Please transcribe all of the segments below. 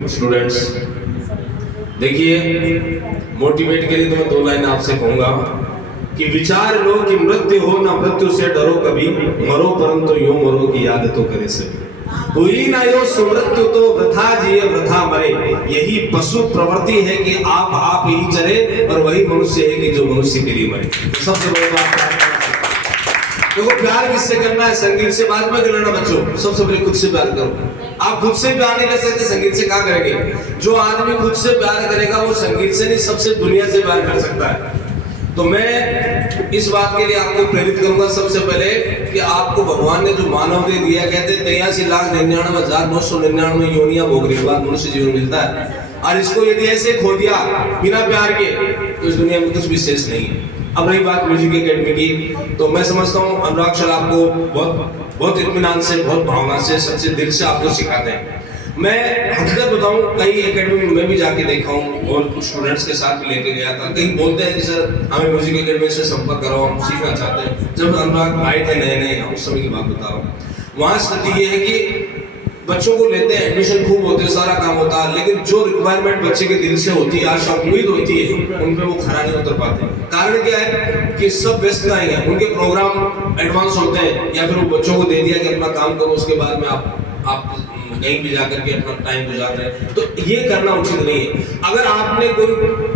Students, देखिए motivate के लिए तो मैं दो लाइन आपसे कहूंगा कि विचार लो कि मृत्यु हो ना मृत्यु से डरो कभी, मरो परंतु यूं मरो की याद तो करे सभी। हुई ना यो सुमृत्यु तो वृथा जिए वृथा मरे, यही पशु प्रवृत्ति है कि आप ही चले, और वही मनुष्य है कि जो मनुष्य के लिए मरे। सबसे बड़ी बात देखो, प्यार किससे करना है? संगीत से बाद में करना बच्चों, सबसे पहले खुद से प्यार करो। आप खुद से प्यार नहीं कर सकते, संगीत से क्या करेंगे? जो आदमी खुद से प्यार करेगा वो संगीत से नहीं, सबसे दुनिया से प्यार कर सकता है। तो मैं इस बात के लिए आपको प्रेरित करूंगा सबसे पहले कि आपको भगवान ने जो मानव दे दिया, कहते 83,99,999 योनियां भोगने के बाद मनुष्य जीवन मिलता है, और इसको यदि ऐसे खो दिया बिना प्यार के तो इस दुनिया में कुछ भी शेष नहीं है। अब रही बात म्यूजिक एकेडमी की, तो मैं समझता हूँ अनुराग सर आपको बहुत इत्मीनान से, बहुत भावना से, सच्चे दिल से आपको सिखाते हैं। मैं हकीकत बताऊं, कई एकेडमी में भी जाके देखा हूँ और कुछ स्टूडेंट्स के साथ भी लेके गया था। कई बोलते हैं कि सर हमें म्यूजिक एकेडमी से संपर्क करो, हम सीखना चाहते हैं। जब अनुराग आए थे नए नए, उस समय की बात बता रहा हूँ, वहाँ स्थिति ये है कि बच्चों को लेते हैं, एडमिशन खूब होते हैं, सारा काम होता है, लेकिन जो रिक्वायरमेंट बच्चे के दिल से होती है, आशा उम्मीद होती है, उन पे वो खरा नहीं उतर पाते। कारण क्या है कि सब व्यस्त नहीं है, उनके प्रोग्राम एडवांस होते हैं, या फिर वो बच्चों को दे दिया कि अपना काम करो, उसके बाद में आप कहीं भी जाकर के अपना टाइम गुजार रहे हैं। तो ये करना उचित नहीं है। अगर आपने कोई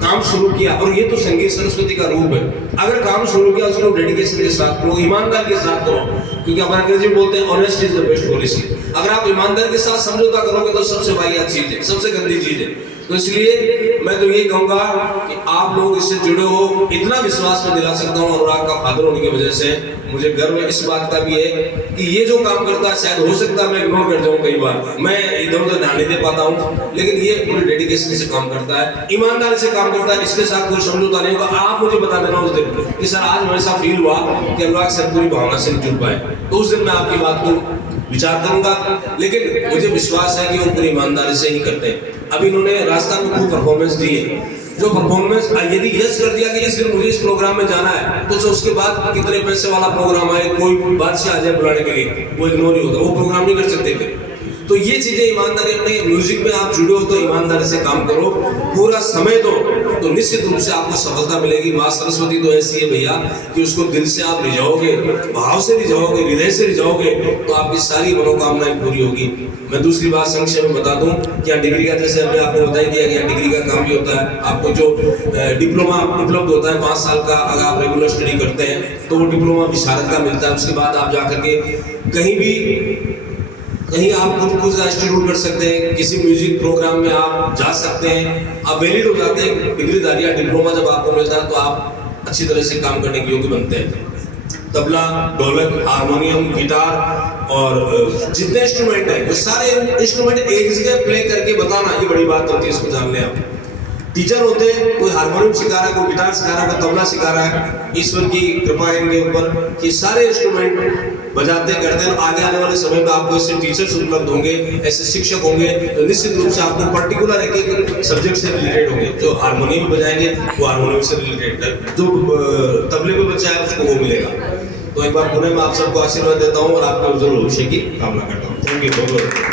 काम शुरू किया, और ये तो संगीत सरस्वती का रूप है, अगर काम शुरू किया उसको डेडिकेशन के साथ करो, ईमानदार के साथ करो, क्योंकि हमारे अंग्रेजी में बोलते हैं honest is the best policy. अगर आप ईमानदार के साथ समझौता करोगे तो सबसे वाहियात चीज है, सबसे गंदी चीज है। तो इसलिए मैं तो ये कहूंगा कि आप लोग इससे जुड़े हो, इतना विश्वास में दिला सकता हूँ अनुराग का फादर होने की वजह से। मुझे गर्व इस बात का भी है कि ये जो काम करता है, शायद हो सकता है मैं इग्नोर कर जाऊं कई बार, मैं इधर उधर ध्यान नहीं दे पाता हूँ, लेकिन ये पूरी डेडिकेशन से काम करता है, ईमानदारी से काम करता है, इसके साथ कोई समझौता नहीं होगा। आप मुझे बता देना उस दिन कि सर आज मेरे साथ फील हुआ कि अनुराग सर पूरी भावना से जुड़ पाए, तो उस दिन मैं आपकी बात को विचार करूंगा, लेकिन मुझे विश्वास है कि वो पूरी ईमानदारी से ही करते हैं। अभी इन्होंने रास्ता में खूब परफॉर्मेंस दी है, जो परफॉर्मेंस यदि यस कर दिया कि इस दिन मुझे इस प्रोग्राम में जाना है, तो उसके बाद कितने पैसे वाला प्रोग्राम है, कोई बादशाह आ जाए बुलाने के लिए, वो इग्नोर ही होता, वो प्रोग्राम नहीं कर सकते थे। तो ये चीजें ईमानदारी, अपने म्यूजिक में आप जुड़े हो तो ईमानदारी से काम करो, पूरा समय दो, तो निश्चित रूप से आपको सफलता मिलेगी। माँ सरस्वती तो ऐसी है भैया कि उसको दिल से आप रिझाओगे, भाव से रिझाओगे, हृदय से रिझाओगे, तो आपकी सारी मनोकामनाएं पूरी होगी। मैं दूसरी बात संक्षेप में बता दूं कि यहाँ डिग्री का, जैसे अभी आपको बता ही दिया कि डिग्री का काम भी होता है। आपको जो डिप्लोमा उपलब्ध होता है 5 साल का, अगर आप रेगुलर स्टडी करते हैं तो वो डिप्लोमा विशारद का मिलता है। उसके बाद आप जाकर के कहीं आप खुद का इंस्टीट्यूट कर सकते हैं, किसी म्यूजिक प्रोग्राम में आप जा सकते हैं, आप वैलिड हो जाते हैं। डिग्रीदार या डिप्लोमा जब आपको मिलता है तो आप अच्छी तरह से काम करने के योग्य बनते हैं। तबला, ढोलक, हारमोनियम, गिटार और जितने इंस्ट्रूमेंट हैं, वो सारे इंस्ट्रूमेंट एक जगह प्ले करके बताना, ये बड़ी बात होती है, इसको जान लें आप। टीचर होते हैं, कोई हारमोनियम सिखा रहा है, कोई गिटार सिखा रहा है, कोई तबला सिखा रहा है। ईश्वर की कृपा है इनके ऊपर कि सारे इंस्ट्रूमेंट बजाते करते हैं। आगे आने वाले समय में आपको ऐसे टीचर्स उपलब्ध होंगे, ऐसे शिक्षक होंगे, तो निश्चित रूप से आपको पर्टिकुलर एक सब्जेक्ट से रिलेटेड होंगे। जो हारमोनियम बजाएंगे वो हारमोनियम से रिलेटेड, जो तबले पे बच्चा है उसको वो मिलेगा। तो एक बार पुनः मैं आप सबको आशीर्वाद देता हूँ और आपके उज्जवल भविष्य की कामना करता हूँ। थैंक यू बहुत बहुत।